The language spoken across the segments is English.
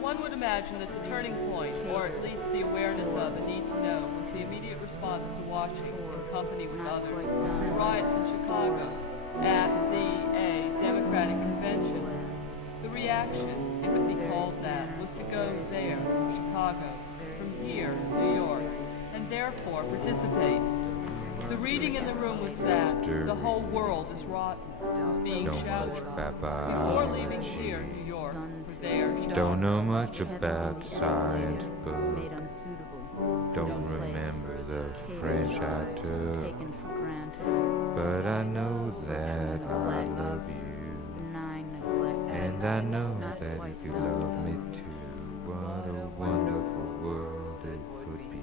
One would imagine that the turning point, or at least the awareness of a need to know, was the immediate response to watching, in company with others, the riots in Chicago at the Democratic Convention. The reaction, if it be called that, was to go there, Chicago, from here, New York, and therefore participate. The reading in the room was that the whole world is rotten, was being shouted before leaving here, New York, for there. Don't know much about science, but don't remember the French I took. But I know that I love you, and I know that if you love me too, what a wonderful world it would be.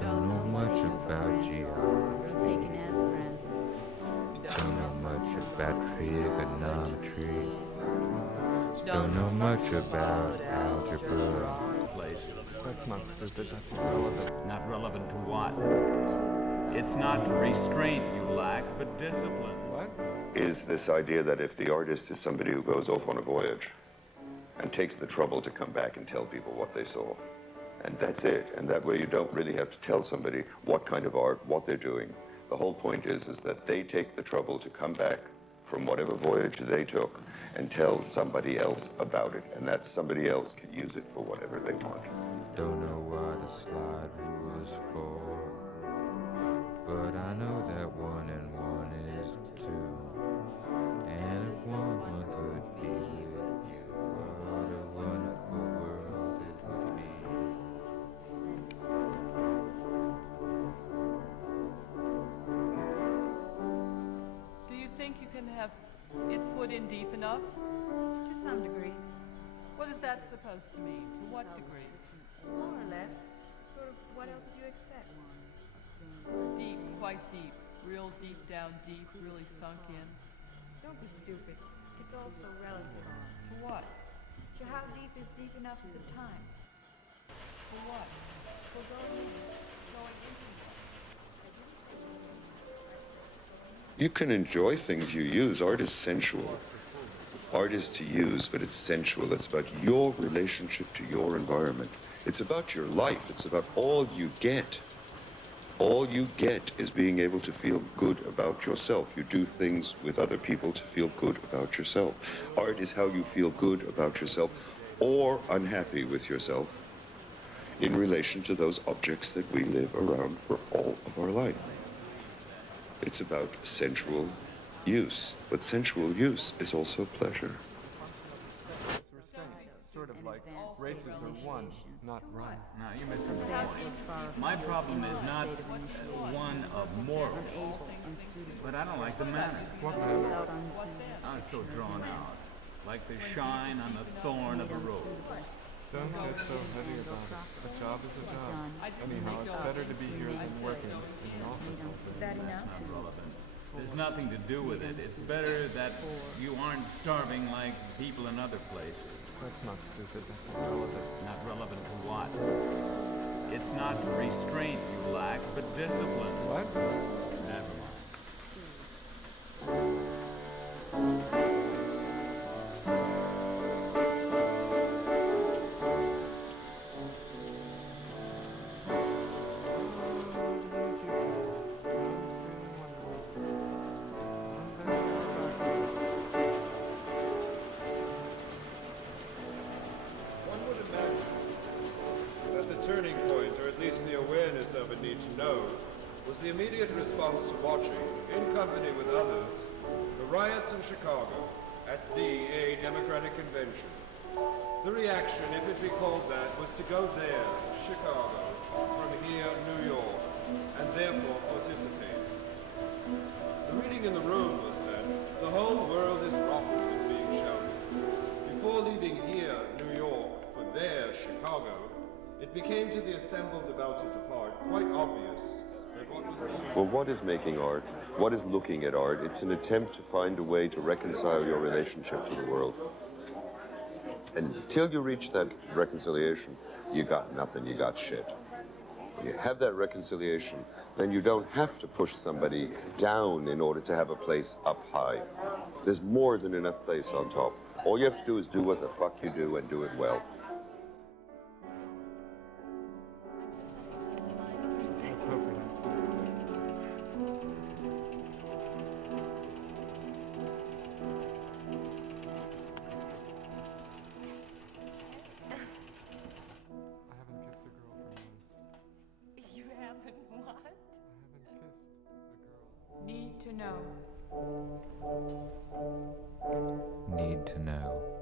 Don't know much about geography. Don't know much about trigonometry. Don't know much about algebra. That's not stupid, that's irrelevant. Not relevant to what? It's not restraint you lack, but discipline. What? Is this idea that if the artist is somebody who goes off on a voyage and takes the trouble to come back and tell people what they saw, and that's it, and that way you don't really have to tell somebody what kind of art, what they're doing. The whole point is that they take the trouble to come back from whatever voyage they took and tell somebody else about it, and that somebody else can use it for whatever they want. Don't know what a slide rule is for, but I know that 1 and 1 is 2. And if one could be with you, what a wonderful world it would be. Do you think you can have it put in deep enough? To some degree. What is that supposed to mean? To what degree? More or less. Sort of, what else do you expect? Deep, quite deep. Real deep down deep, really sunk in. Don't be stupid. It's all so relative. To what? To how deep is deep enough at the time? For what? For going into what? You can enjoy things you use. Art is sensual. Art is to use, but it's sensual. It's about your relationship to your environment. It's about your life. It's about all you get. All you get is being able to feel good about yourself. You do things with other people to feel good about yourself. Art is how you feel good about yourself or unhappy with yourself in relation to those objects that we live around for all of our life. It's about sensual use, but sensual use is also pleasure. Sort of like races are won, not run. No, you misunderstand. My problem is not one of morals, but I don't like the manner. What matter? I'm so drawn out, like the shine on the thorn of a rose. Don't get so heavy about it. A job is a job. Anyhow, it's better to be here than working in an office all day. That's not relevant. There's nothing to do with it. It's better that you aren't starving like people in other places. That's not stupid, that's irrelevant. Not relevant to what? It's not restraint you lack, but discipline. What? Never mind. Turning point, or at least the awareness of a need to know, was the immediate response to watching, in company with others, the riots in Chicago at the Democratic Convention. The reaction, if it be called that, was to go there, Chicago, from here, New York, and therefore participate. The reading in the room was that the whole world is rotten, was being shouted. Before leaving here, New York, for there, Chicago, it became to the assembled about to depart quite obvious that what was being... Well, what is making art? What is looking at art? It's an attempt to find a way to reconcile your relationship to the world. Until you reach that reconciliation, you got nothing, you got shit. When you have that reconciliation, then you don't have to push somebody down in order to have a place up high. There's more than enough place on top. All you have to do is do what the fuck you do and do it well. I was hoping I'd see you. I haven't kissed a girl for months. You haven't what? I haven't kissed a girl. Need to know. Need to know.